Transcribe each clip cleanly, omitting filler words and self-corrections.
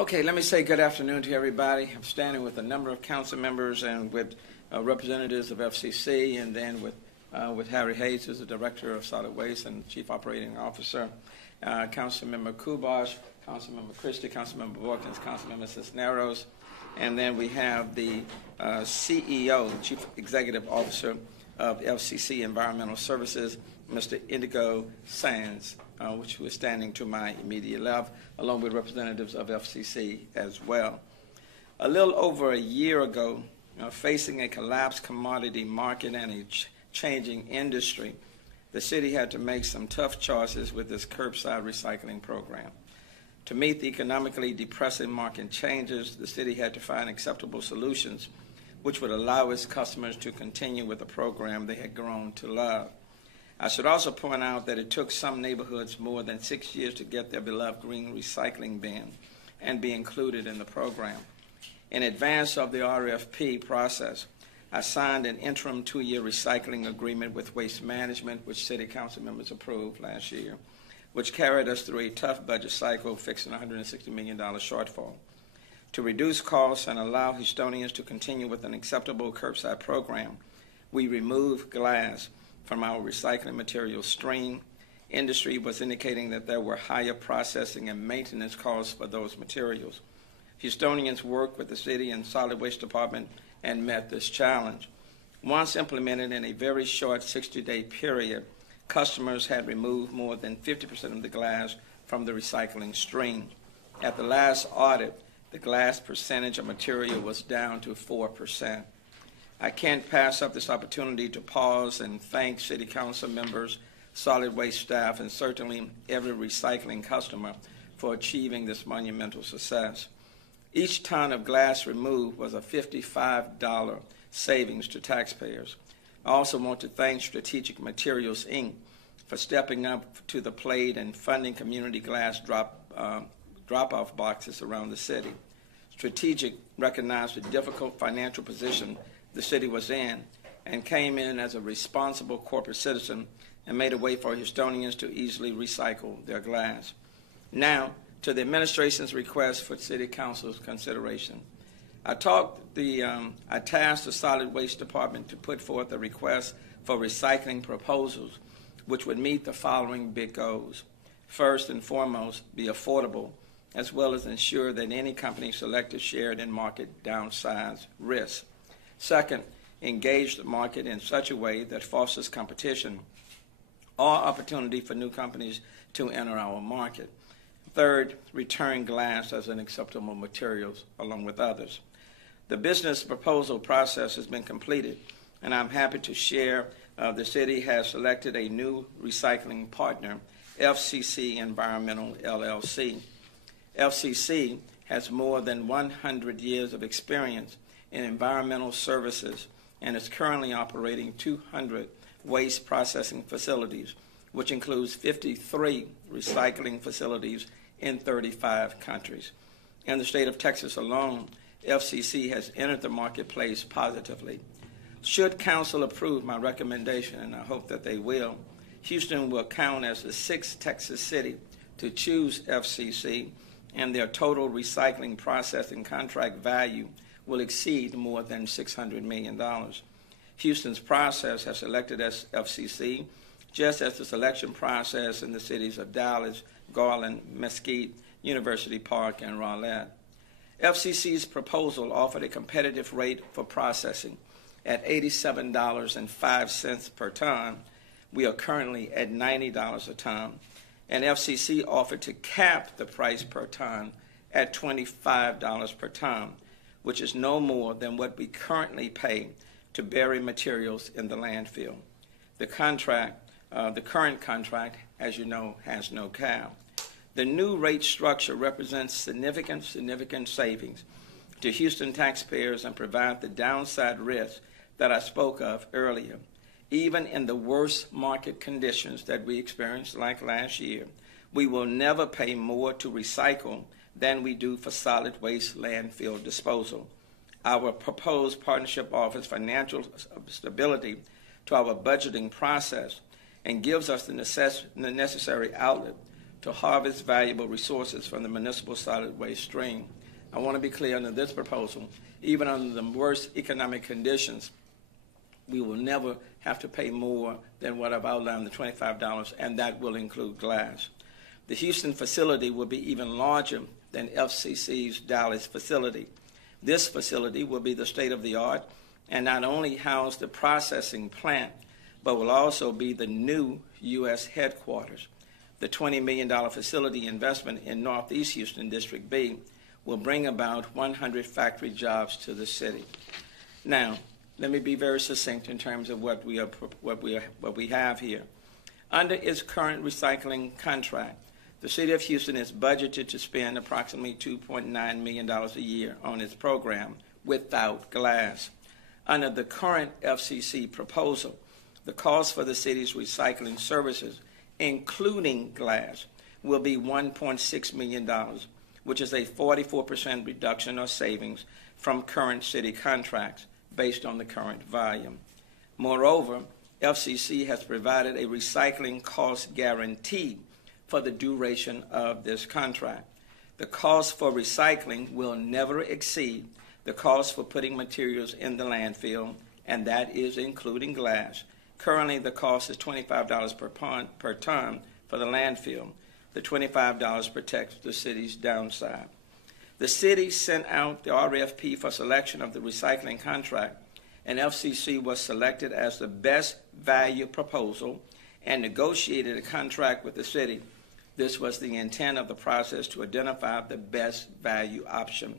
Okay, let me say good afternoon to everybody. I'm standing with a number of council members and with representatives of FCC, and then with Harry Hayes, who's the Director of Solid Waste and Chief Operating Officer, Councilmember Kubosh, Councilmember Christie, Councilmember Watkins, Councilmember Cisneros, and then we have the CEO, Chief Executive Officer of FCC Environmental Services, Mr. Indigo Sands, which was standing to my immediate left, along with representatives of FCC as well. A little over a year ago, facing a collapsed commodity market and a changing industry, the city had to make some tough choices with this curbside recycling program. To meet the economically depressing market changes, the city had to find acceptable solutions which would allow its customers to continue with the program they had grown to love. I should also point out that it took some neighborhoods more than 6 years to get their beloved green recycling bin and be included in the program. In advance of the RFP process, I signed an interim 2-year recycling agreement with Waste Management, which City Council members approved last year, which carried us through a tough budget cycle, fixing a $160 million shortfall. To reduce costs and allow Houstonians to continue with an acceptable curbside program, we removed glass from our recycling material stream. Industry was indicating that there were higher processing and maintenance costs for those materials. Houstonians worked with the city and solid waste department and met this challenge. Once implemented in a very short 60-day period, customers had removed more than 50% of the glass from the recycling stream. At the last audit, the glass percentage of material was down to 4%. I can't pass up this opportunity to pause and thank City Council members, solid waste staff, and certainly every recycling customer for achieving this monumental success. Each ton of glass removed was a $55 savings to taxpayers. I also want to thank Strategic Materials, Inc. for stepping up to the plate and funding community glass drop-off boxes around the city. Strategic recognized the difficult financial position the city was in and came in as a responsible corporate citizen and made a way for Houstonians to easily recycle their glass. Now, to the administration's request for City Council's consideration. I tasked the Solid Waste Department to put forth a request for recycling proposals which would meet the following big goals. First and foremost, be affordable, as well as ensure that any company selected shared in market downside risk. Second, engage the market in such a way that fosters competition or opportunity for new companies to enter our market. Third, return glass as an acceptable material along with others. The business proposal process has been completed, and I'm happy to share the city has selected a new recycling partner, FCC Environmental LLC. FCC has more than 100 years of experience in environmental services and is currently operating 200 waste processing facilities, which includes 53 recycling facilities in 35 countries. In the state of Texas alone, FCC has entered the marketplace positively. Should Council approve my recommendation, and I hope that they will, Houston will count as the 6th Texas city to choose FCC, and their total recycling processing contract value will exceed more than $600 million. Houston's process has selected FCC, just as the selection process in the cities of Dallas, Garland, Mesquite, University Park, and Rowlett. FCC's proposal offered a competitive rate for processing at $87.05 per ton. We are currently at $90 a ton, and FCC offered to cap the price per ton at $25 per ton, which is no more than what we currently pay to bury materials in the landfill. The current contract, as you know, has no cap. The new rate structure represents significant savings to Houston taxpayers and provide the downside risk that I spoke of earlier. Even in the worst market conditions that we experienced like last year, we will never pay more to recycle than we do for solid waste landfill disposal. Our proposed partnership offers financial stability to our budgeting process and gives us the necessary outlet to harvest valuable resources from the municipal solid waste stream. I want to be clear under this proposal, even under the worst economic conditions, we will never have to pay more than what I've outlined, the $25, and that will include glass. The Houston facility will be even larger than FCC's Dallas facility. This facility will be the state-of-the-art and not only house the processing plant, but will also be the new U.S. headquarters. The $20 million facility investment in Northeast Houston District B will bring about 100 factory jobs to the city. Now, let me be very succinct in terms of what we have here. Under its current recycling contract, the City of Houston is budgeted to spend approximately $2.9 million a year on its program without glass. Under the current FCC proposal, the cost for the city's recycling services, including glass, will be $1.6 million, which is a 44% reduction or savings from current city contracts based on the current volume. Moreover, FCC has provided a recycling cost guarantee for the duration of this contract. The cost for recycling will never exceed the cost for putting materials in the landfill, and that is including glass. Currently, the cost is $25 per ton for the landfill. The $25 protects the city's downside. The city sent out the RFP for selection of the recycling contract, and FCC was selected as the best value proposal and negotiated a contract with the city. This was the intent of the process, to identify the best value option.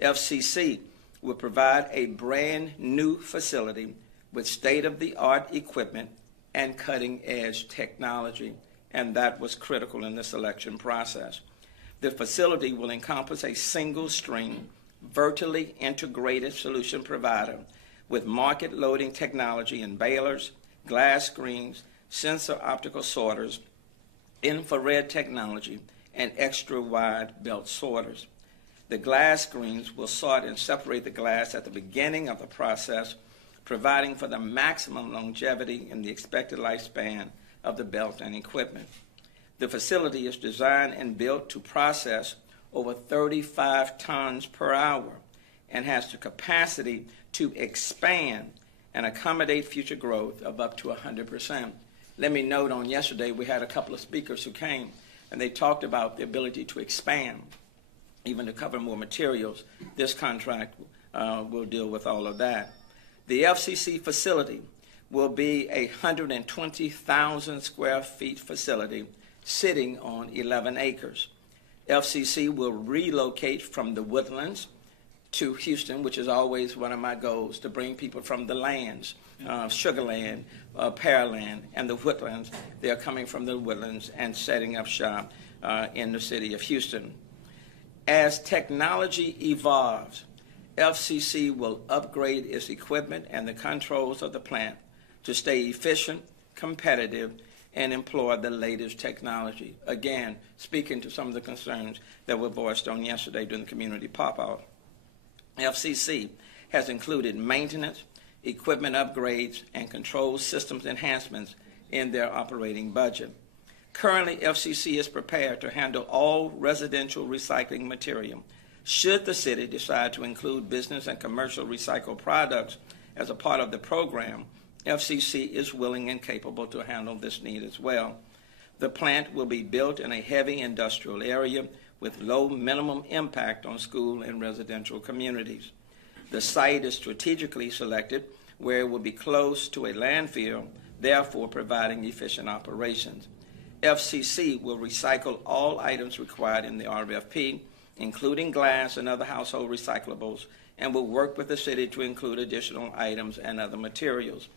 FCC will provide a brand new facility with state-of-the-art equipment and cutting-edge technology, and that was critical in the selection process. The facility will encompass a single-stream, vertically integrated solution provider with market-loading technology in balers, glass screens, sensor optical sorters, infrared technology, and extra-wide belt sorters. The glass screens will sort and separate the glass at the beginning of the process, providing for the maximum longevity in the expected lifespan of the belt and equipment. The facility is designed and built to process over 35 tons per hour and has the capacity to expand and accommodate future growth of up to 100%. Let me note, on yesterday we had a couple of speakers who came and they talked about the ability to expand, even to cover more materials. This contract will deal with all of that. The FCC facility will be a 120,000 square feet facility sitting on 11 acres. FCC will relocate from the Woodlands to Houston, which is always one of my goals, to bring people from the lands, Sugarland, Pearland, and the Woodlands. They are coming from the Woodlands and setting up shop in the city of Houston. As technology evolves, FCC will upgrade its equipment and the controls of the plant to stay efficient, competitive, and employ the latest technology. Again, speaking to some of the concerns that were voiced on yesterday during the community pop-out. FCC has included maintenance, equipment upgrades, and control systems enhancements in their operating budget. Currently, FCC is prepared to handle all residential recycling material. Should the city decide to include business and commercial recycled products as a part of the program, FCC is willing and capable to handle this need as well. The plant will be built in a heavy industrial area with low minimum impact on school and residential communities. The site is strategically selected where it will be close to a landfill, therefore providing efficient operations. FCC will recycle all items required in the RFP, including glass and other household recyclables, and will work with the city to include additional items and other materials.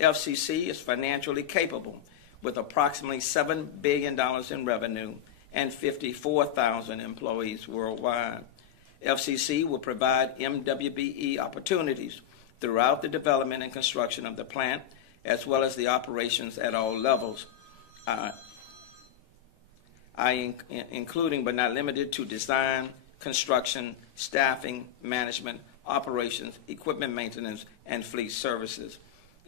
FCC is financially capable with approximately $7 billion in revenue and 54,000 employees worldwide. FCC will provide MWBE opportunities throughout the development and construction of the plant, as well as the operations at all levels, including but not limited to design, construction, staffing, management, operations, equipment maintenance, and fleet services.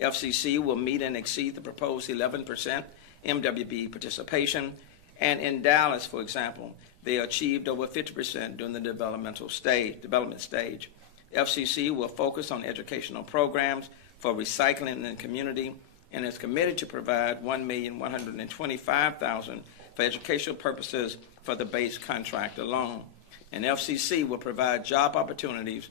FCC will meet and exceed the proposed 11% MWBE participation And in Dallas, for example, they achieved over 50% during the development stage. FCC will focus on educational programs for recycling in the community and is committed to provide $1,125,000 for educational purposes for the base contract alone. And FCC will provide job opportunities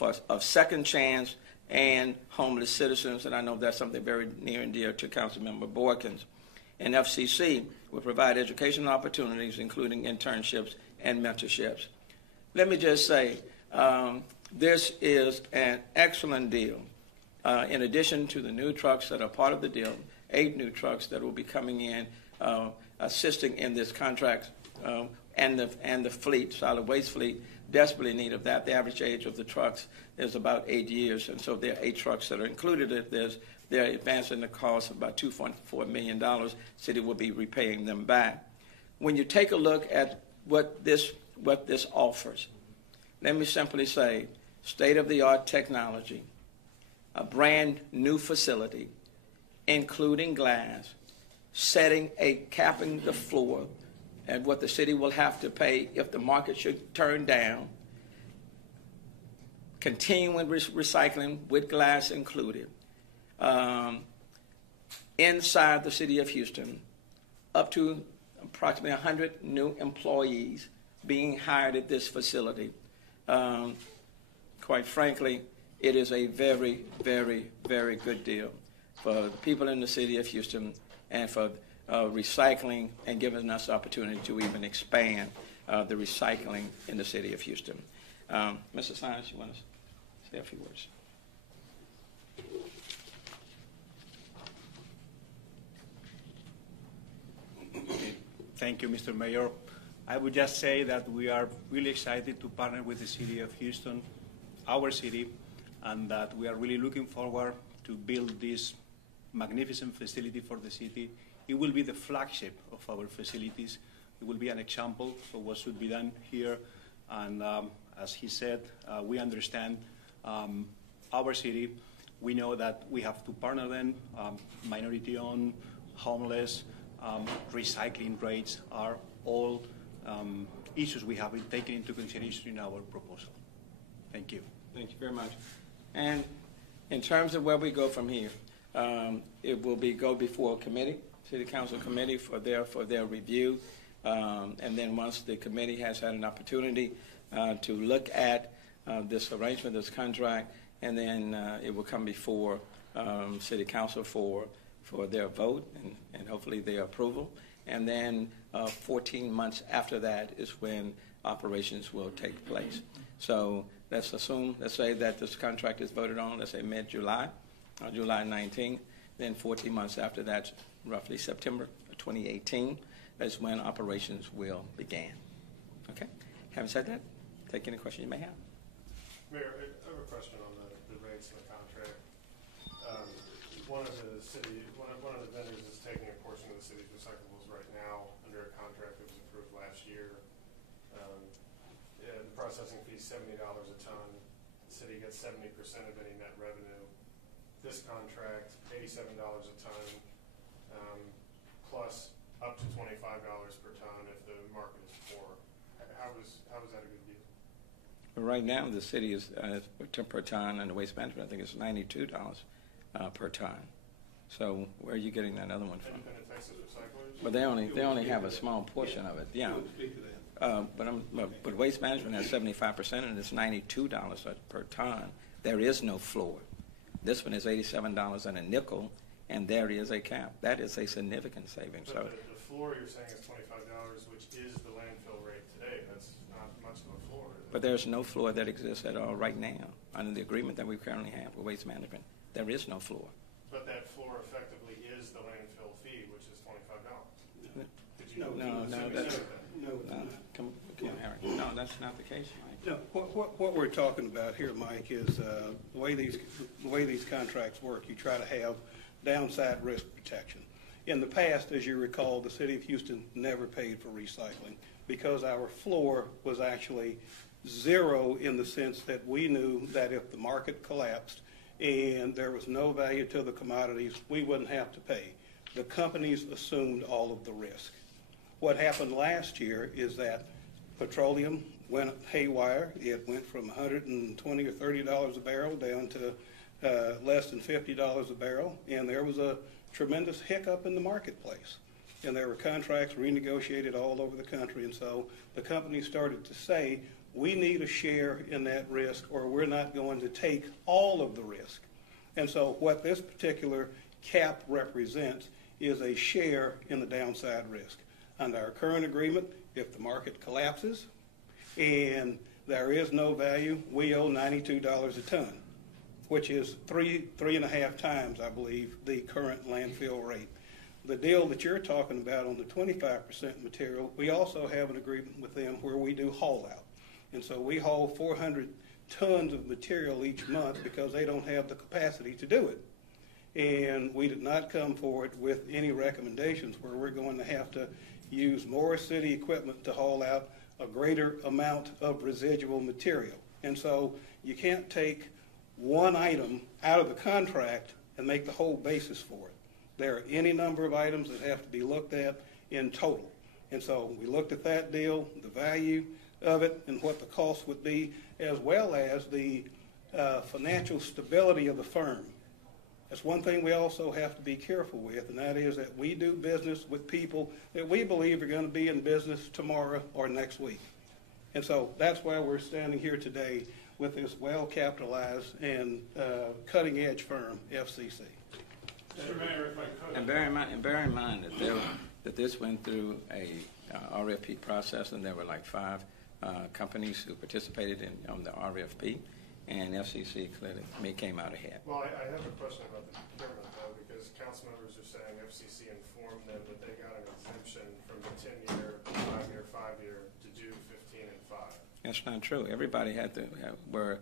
of second chance and homeless citizens, and I know that's something very near and dear to Councilmember Boykins. And FCC will provide educational opportunities, including internships and mentorships. Let me just say, this is an excellent deal. In addition to the new trucks that are part of the deal, 8 new trucks that will be coming in, assisting in this contract, and the fleet, solid waste fleet, desperately in need of that. The average age of the trucks is about 8 years, and so there are 8 trucks that are included in this. They're advancing the cost of about $2.4 million. City will be repaying them back. When you take a look at what this offers, let me simply say, state-of-the-art technology, a brand new facility, including glass, capping the floor and what the city will have to pay if the market should turn down, continuing recycling with glass included, inside the city of Houston, up to approximately 100 new employees being hired at this facility. Quite frankly, it is a very, very, very good deal for the people in the city of Houston and for recycling and giving us the opportunity to even expand the recycling in the city of Houston. Mr. Sines, you want to say a few words? Thank you, Mr. Mayor. I would just say that we are really excited to partner with the city of Houston, our city, and that we are really looking forward to build this magnificent facility for the city. It will be the flagship of our facilities. It will be an example of what should be done here. And as he said, we understand our city. We know that we have to partner them, minority-owned, homeless, recycling rates are all issues we have taken into consideration in our proposal. Thank you. Thank you very much. And in terms of where we go from here, it will go before a committee, City Council committee, for their review. And then once the committee has had an opportunity to look at this arrangement, this contract, and then it will come before City Council for their vote and hopefully their approval. And then 14 months after that is when operations will take place. So let's say that this contract is voted on, let's say mid-July, July 19th. Then 14 months after that, roughly September 2018, is when operations will begin. Okay? Having said that, take any questions you may have. Mayor, I have a question on the rates and the contract. One of the vendors is taking a portion of the city's recyclables right now under a contract that was approved last year. The processing fee is $70 a ton. The city gets 70% of any net revenue. This contract, $87 a ton, plus up to $25 per ton if the market is poor. How is that a good deal? Well, right now, the city is per ton, and the waste management, I think it's $92 per ton. So where are you getting that other one from? Independent Texas Recyclers? But they only have a small portion of it. Yeah. But waste management has 75%, and it's $92 per ton. There is no floor. This one is $87 and a nickel, and there is a cap. That is a significant savings. But the floor you're saying is $25, which is the landfill rate today. That's not much of a floor. But there's no floor that exists at all right now under the agreement that we currently have with waste management. There is no floor. But that floor effectively is the landfill fee, which is $25. Did you Come on, Harry. No, that's not the case, Mike. No, what we're talking about here, Mike, is the way these contracts work. You try to have downside risk protection. In the past, as you recall, the city of Houston never paid for recycling because our floor was actually zero in the sense that we knew that if the market collapsed and there was no value to the commodities, we wouldn't have to pay. The companies assumed all of the risk. what happened last year is that petroleum went haywire. It went from $120 or $30 a barrel down to less than $50 a barrel, and there was a tremendous hiccup in the marketplace. And there were contracts renegotiated all over the country, and so the company started to say, we need a share in that risk or we're not going to take all of the risk. And so what this particular cap represents is a share in the downside risk. Under our current agreement, if the market collapses and there is no value, we owe $92 a ton, which is three and a half times, I believe, the current landfill rate. The deal that you're talking about on the 25% material, we also have an agreement with them where we do haul out. And so we haul 400 tons of material each month because they don't have the capacity to do it. And we did not come forward with any recommendations where we're going to have to use more city equipment to haul out a greater amount of residual material. And so you can't take one item out of the contract and make the whole basis for it. There are any number of items that have to be looked at in total. And so we looked at that deal, the value of it, and what the cost would be, as well as the financial stability of the firm. That's one thing we also have to be careful with, and that is that we do business with people that we believe are going to be in business tomorrow or next week. And so that's why we're standing here today with this well-capitalized and cutting-edge firm, FCC. Mr. Mayor, if I could. And bear in mind that this went through a RFP process, and there were like 5 companies who participated on the RFP, and FCC clearly came out ahead. Well, I have a question about the procurement, though, because council members are saying FCC informed them that they got an exemption from the 10-year, 5-year, 5-year to do 15 and 5. That's not true. Everybody were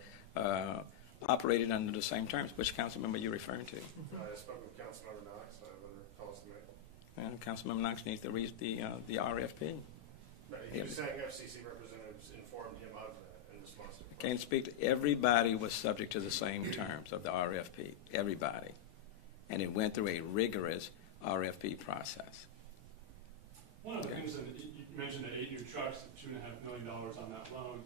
operated under the same terms. Which council member are you referring to? I spoke with Councilmember Knox. I have other calls to make. And Councilmember Knox needs to read the RFP. But he was saying FCC representatives informed him of that in response to the Can't speak to everybody was subject to the same terms of the RFP. Everybody. And it went through a rigorous RFP process. One of the things that you mentioned the 8 new trucks, $2.5 million on that loan.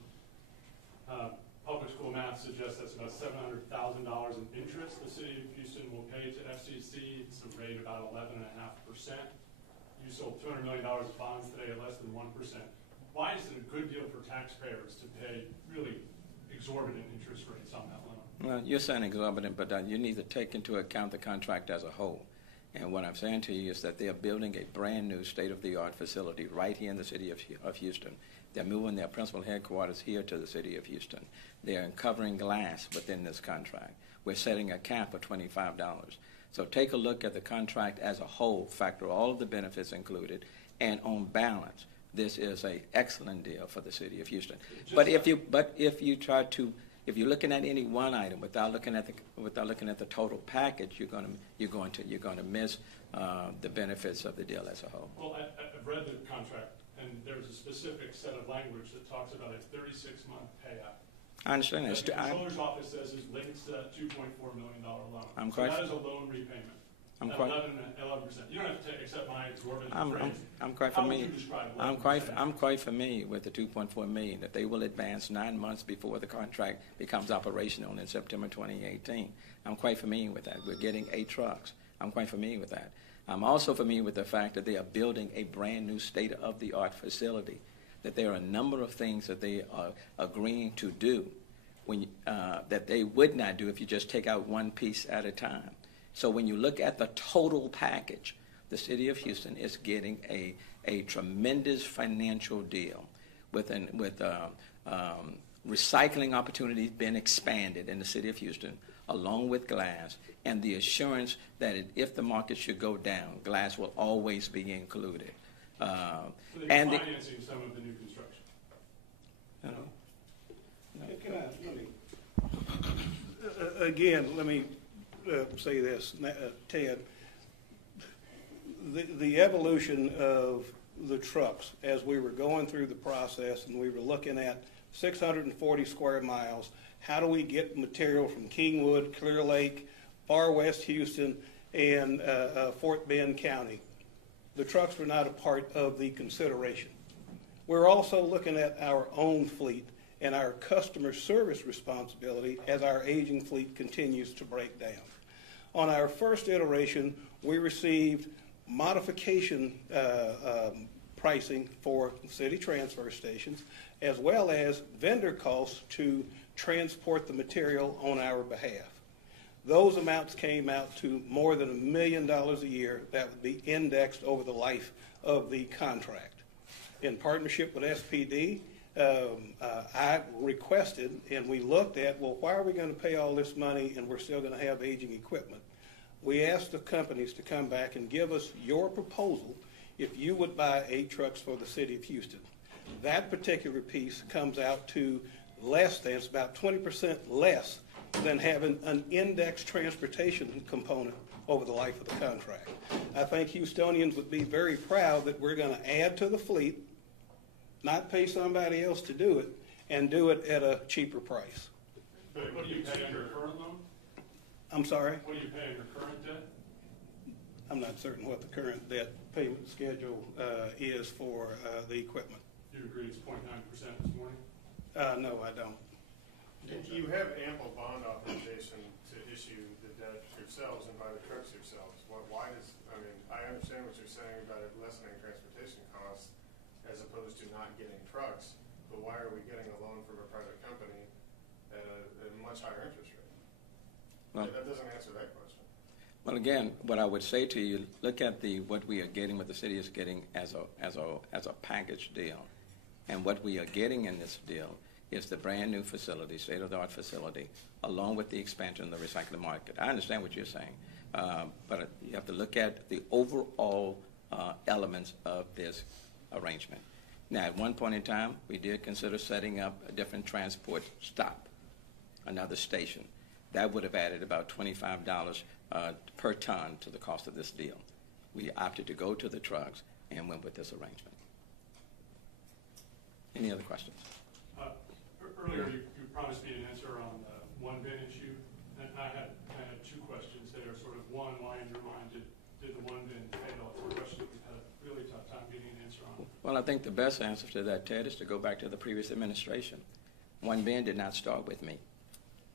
Public school math suggests that's about $700,000 in interest the city of Houston will pay to FCC. It's a rate about 11.5%. You sold $200 million of bonds today at less than 1%. Why is it a good deal for taxpayers to pay really exorbitant interest rates on that loan? Well, you're saying exorbitant, but you need to take into account the contract as a whole. And what I'm saying to you is that they are building a brand new state-of-the-art facility right here in the city of Houston. They're moving their principal headquarters here to the city of Houston. They're uncovering glass within this contract. We're setting a cap of $25. So take a look at the contract as a whole, factor all of the benefits included, and on balance, this is an excellent deal for the city of Houston. But if you're looking at any one item without looking at the total package, you're going to miss the benefits of the deal as a whole. Well, I've read the contract, and there's a specific set of language that talks about a 36-month payout. I understand that. The Comptroller's office says is linked to that $2.4 million loan. That is a loan repayment. 11%. You don't have to accept my exorbitant phrase. I'm quite How familiar. would you describe I'm quite familiar with the $2.4 million that they will advance 9 months before the contract becomes operational in September 2018. I'm quite familiar with that. We're getting 8 trucks. I'm quite familiar with that. I'm also familiar with the fact that they are building a brand new state-of-the-art facility, that there are a number of things that they are agreeing to do that they would not do if you just take out one piece at a time. So when you look at the total package, the city of Houston is getting a tremendous financial deal with recycling opportunities being expanded in the city of Houston, along with glass, and the assurance that if the market should go down, glass will always be included. So they're financing some of the new construction. Let me say this, Ted. The evolution of the trucks as we were going through the process and we were looking at 640 square miles, how do we get material from Kingwood, Clear Lake, far west Houston, and Fort Bend County? the trucks were not a part of the consideration. We're also looking at our own fleet and our customer service responsibility as our aging fleet continues to break down. On our first iteration, we received modification pricing for city transfer stations, as well as vendor costs to transport the material on our behalf. Those amounts came out to more than $1 million a year that would be indexed over the life of the contract. In partnership with SPD, I requested, and we looked at, well, why are we going to pay all this money and we're still going to have aging equipment? We asked the companies to come back and give us your proposal if you would buy 8 trucks for the city of Houston. That particular piece comes out to less than, it's about 20% less than having an index transportation component over the life of the contract. I think Houstonians would be very proud that we're going to add to the fleet, not pay somebody else to do it, and do it at a cheaper price. But what do you pay on your current loan? I'm sorry? What do you pay on your current debt? I'm not certain what the current debt payment schedule is for the equipment. You agree it's 0.9% this morning? No, I don't. You have ample bond authorization to issue the debt yourselves and buy the trucks yourselves. Why does, I mean, I understand what you're saying about it lessening transportation costs as opposed to not getting trucks, but why are we getting a loan from a private company at a much higher interest rate? Well, that doesn't answer that question. Well, again, what I would say to you, look at what we are getting, what the city is getting as a package deal. And what we are getting in this deal is the brand new facility, state-of-the-art facility, along with the expansion of the recycling market. I understand what you're saying, but you have to look at the overall elements of this arrangement. Now, at one point in time, we did consider setting up a different transport stop, another station. That would have added about $25 per ton to the cost of this deal. We opted to go to the trucks and went with this arrangement. Any other questions? Earlier, you promised me an answer on the one bin issue, and I had 2 questions there. Sort of one, why in your mind did the one bin fail? It's a question that we've had a really tough time getting an answer on. Well, I think the best answer to that, Ted, is to go back to the previous administration. One bin did not start with me.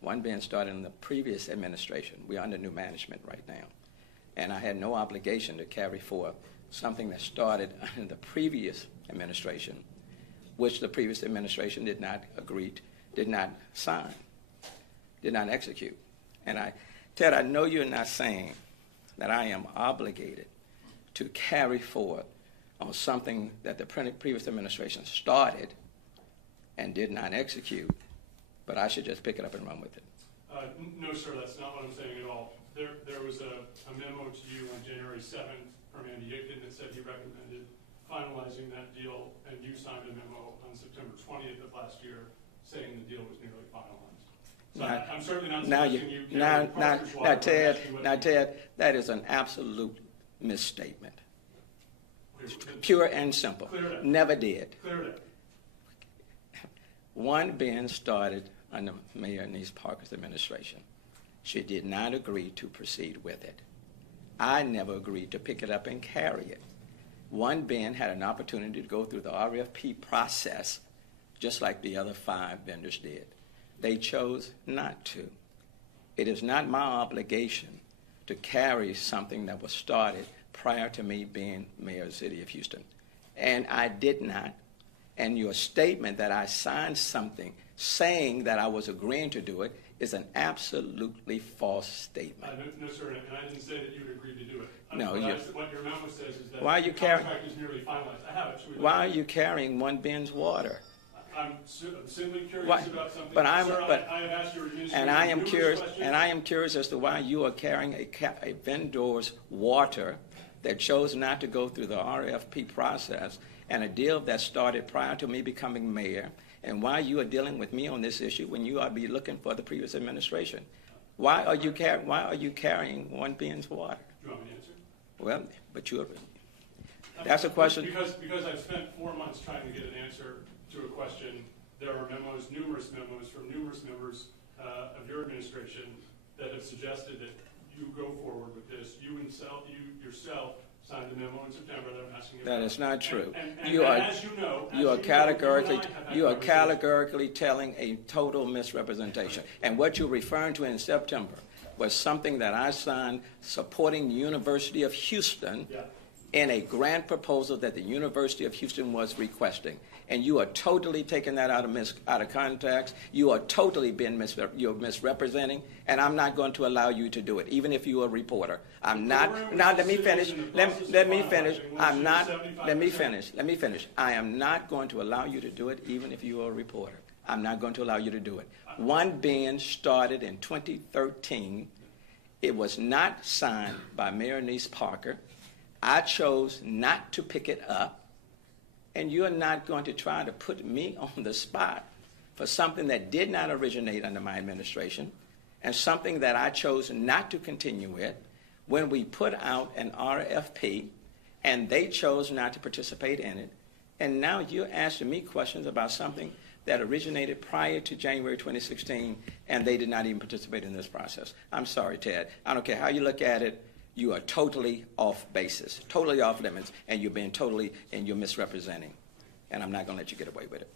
One bin started in the previous administration. We're under new management right now. And I had no obligation to carry forth something that started in the previous administration, which the previous administration did not agree, did not sign, did not execute. And Ted, I know you're not saying that I am obligated to carry forward on something that the previous administration started and did not execute, but I should just pick it up and run with it. No, sir, that's not what I'm saying at all. There was a memo to you on January 7th from Andy Yickton that said he recommended finalizing that deal, and you signed a memo on September 20th of last year saying the deal was nearly finalized. So I'm certainly not suggesting you carry Parker's water. Now, Ted, that is an absolute misstatement. Pure and simple. Never did. Clear it up. One bin started under Mayor Niece Parker's administration. She did not agree to proceed with it. I never agreed to pick it up and carry it. One bin had an opportunity to go through the RFP process just like the other 5 vendors did. They chose not to. It is not my obligation to carry something that was started prior to me being mayor of the city of Houston. And I did not. And your statement that I signed something saying that I was agreeing to do it is an absolutely false statement. No, sir, and I didn't say that you would agree to do it. No, what your memo says is that why are you the contract is nearly finalized. I have it. Why are you carrying one bin's water? I'm simply curious about something. But I have asked your administrator and I am numerous curious, questions. and I am curious as to why you are carrying a vendor's water that chose not to go through the RFP process and a deal that started prior to me becoming mayor, and why you are dealing with me on this issue when you ought to be looking for the previous administration. Why are you carrying one bin's water? Do you want me to answer? Well, but that's a question. Because I've spent 4 months trying to get an answer to a question. There are numerous memos from numerous members of your administration that have suggested that you go forward with this. You yourself signed the memo in September that I'm asking you That about. is not true. And You are, as you know, you are and I categorically, have had you are conversations. categorically telling a total misrepresentation. And what you're referring to in September was something that I signed supporting the University of Houston Yeah. in a grant proposal that the University of Houston was requesting. And you are totally taking that out of context. You are totally being you're misrepresenting, and I'm not going to allow you to do it, even if you're a reporter. I'm not. Now let me finish. Let me finish. I'm not. Let me finish. Let me finish. I am not going to allow you to do it, even if you are a reporter. I'm not going to allow you to do it. One being started in 2013. It was not signed by Mayor Nice Parker. I chose not to pick it up. And you're not going to try to put me on the spot for something that did not originate under my administration and something that I chose not to continue with when we put out an RFP and they chose not to participate in it. And now you're asking me questions about something that originated prior to January 2016, and they did not even participate in this process. I'm sorry, Ted. I don't care how you look at it. You are totally off basis, totally off limits, and you're misrepresenting. And I'm not going to let you get away with it.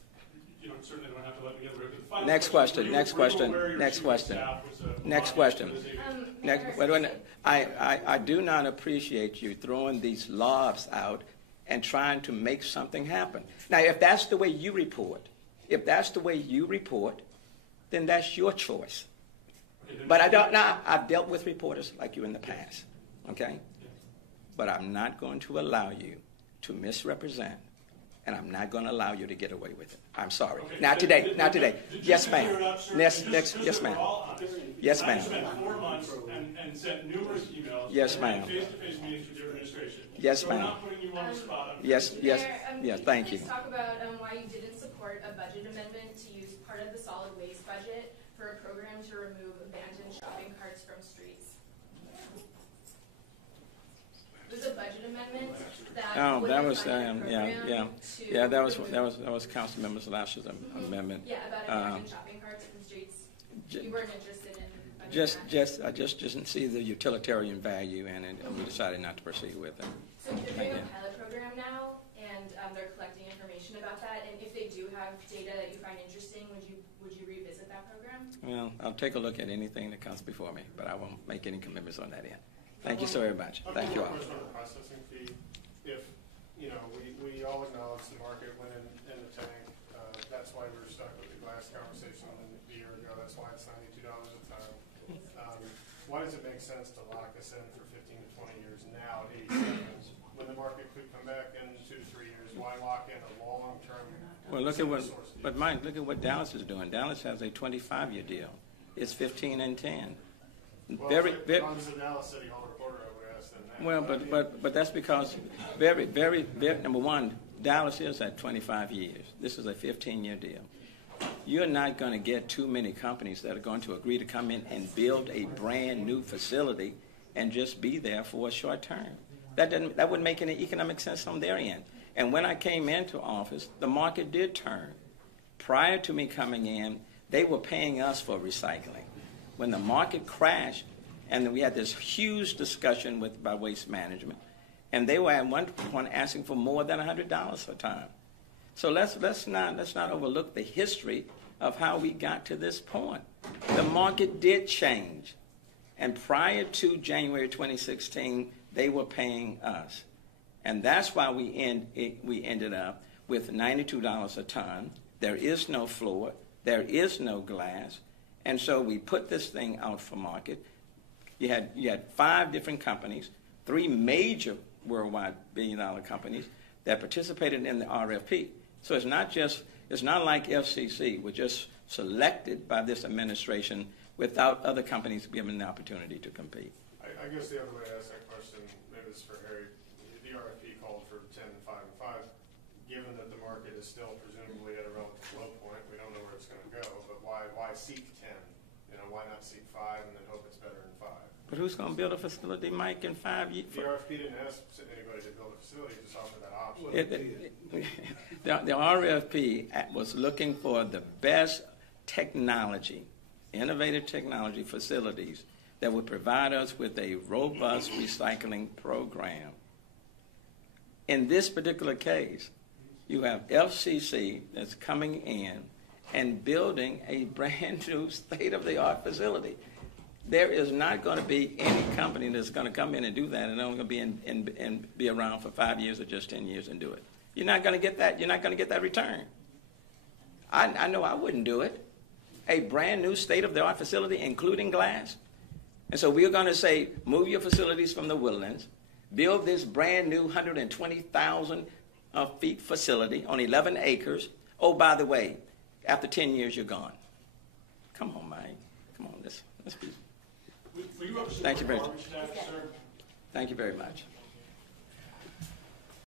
You certainly don't have to let me get away with it. Final Next question, next Were you question, aware your next chief of question. staff was a Next lobbyist question. for this agency? I do not appreciate you throwing these lobs out and trying to make something happen. Now, if that's the way you report, then that's your choice. But I've dealt with reporters like you in the past, okay? But I'm not going to allow you to misrepresent, and I'm not going to allow you to get away with it. I'm sorry. Okay. Not today. Yes, Just to ma'am. clear it up, sir, Yes, just yes, so ma'am. we're all honest, Yes, I ma'am. spent 4 months and sent numerous emails. Yes, and had ma'am. face-to-face meetings with your administration. Yes, so ma'am. I'm not putting you on the spot. Yes, yes, yes, thank you. Please talk about why you didn't support a budget amendment to use part of the solid waste budget for a program to remove abandoned shopping carts from streets. There's a budget amendment that Oh, would that have was funded a program to that was remove- Councilmember Lashley's amendment. Yeah, about abandoned shopping carts from streets. j- You weren't interested in funding that. I just didn't see the utilitarian value in it, and we decided not to proceed with it. So they're doing a Yeah. pilot program now, and they're collecting information about that. And if they do have data that you find interesting, would you revisit that program? Well, I'll take a look at anything that comes before me, but I won't make any commitments on that end. Thank you so very much. Thank you all. Question on the processing fee. If, we all acknowledge the market went in the tank. That's why we were stuck with the glass conversation a year ago. That's why it's $92 a ton. Why does it make sense to lock us in for 15 to 20 years now at 87 when the market could come back in 2 to 3 years? Why lock in a long-term? Well, but Mike, look at what Dallas is doing. Dallas has a 25-year deal. It's 15 and 10. Well, Very, if very. I was a Dallas City Hall reporter, I would ask them that. Well, but that's because very, number one, Dallas is at 25 years. This is a 15-year deal. You're not going to get too many companies that are going to agree to come in and build a brand new facility and just be there for a short term. That wouldn't make any economic sense on their end. And when I came into office, the market did turn. Prior to me coming in, they were paying us for recycling. When the market crashed, and then we had this huge discussion by Waste Management, and they were at one point asking for more than $100 a ton. So let's not overlook the history of how we got to this point. The market did change, and prior to January 2016, they were paying us, and that's why we ended up with $92 a ton. There is no floor, there is no glass. And so we put this thing out for market. You had 5 different companies, 3 major worldwide billion-dollar companies that participated in the RFP. So it's not like FCC was just selected by this administration without other companies given the opportunity to compete. I guess the other way to ask that question, maybe this is for Harry, the RFP called for 10, 5, and 5. Given that the market is still presumably at a relative low point, we don't know where it's going to go, but why seek 10? Why not seek 5 and then hope it's better than 5? But who's going to build a facility, Mike, in 5 years? The RFP didn't ask anybody to build a facility, just offered that option. The RFP was looking for the best technology, innovative technology facilities that would provide us with a robust recycling program. In this particular case, you have FCC that's coming in and building a brand new state-of-the-art facility. There is not going to be any company that's going to come in and do that and only going to be and be around for 5 years or just 10 years and do it. You're not going to get that. You're not going to get that return. I know I wouldn't do it. A brand new state-of-the-art facility, including glass. And so we're going to say, move your facilities from the Woodlands, build this brand new 120,000 feet facility on 11 acres. Oh, by the way, after 10 years, you're gone. Come on, Mike. Come on, let's be. Will you ever Thank you very support garbage tax, sir? Thank you very much.